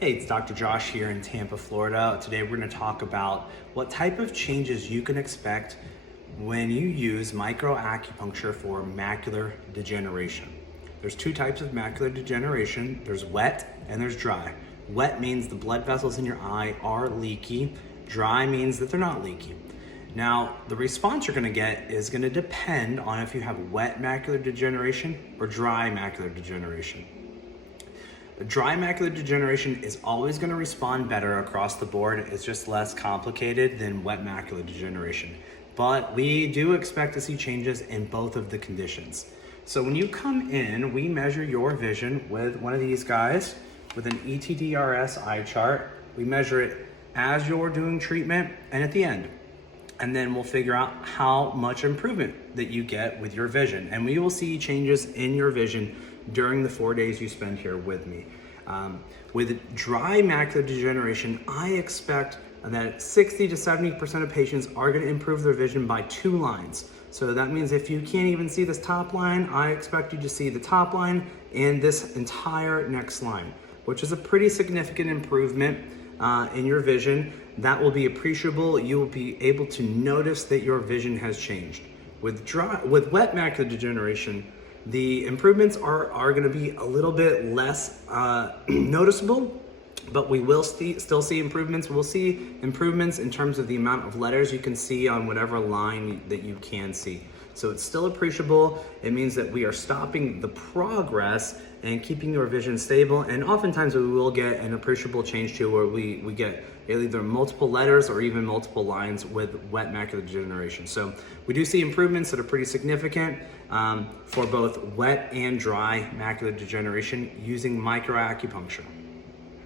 Hey, it's Dr. Josh here in Tampa, Florida. Today we're going to talk about what type of changes you can expect when you use microacupuncture for macular degeneration. There's two types of macular degeneration. There's wet and there's dry. Wet means the blood vessels in your eye are leaky. Dry means that they're not leaky. Now, the response you're going to get is going to depend on if you have wet macular degeneration or dry macular degeneration. Dry macular degeneration is always going to respond better across the board. It's just less complicated than wet macular degeneration. But we do expect to see changes in both of the conditions. So when you come in, we measure your vision with one of these guys with an ETDRS eye chart. We measure it as you're doing treatment and at the end. And then we'll figure out how much improvement that you get with your vision. And we will see changes in your vision during the 4 days you spend here with me. With dry macular degeneration, I expect that 60 to 70% of patients are going to improve their vision by 2 lines. So that means if you can't even see this top line, I expect you to see the top line and this entire next line, which is a pretty significant improvement in your vision. That will be appreciable. You will be able to notice that your vision has changed. With wet macular degeneration, the improvements are going to be a little bit less noticeable, but we will still see improvements. We'll see improvements in terms of the amount of letters you can see on whatever line that you can see. So it's still appreciable. It means that we are stopping the progress and keeping your vision stable. And oftentimes we will get an appreciable change too, where we get either multiple letters or even multiple lines with wet macular degeneration. So we do see improvements that are pretty significant for both wet and dry macular degeneration using microacupuncture.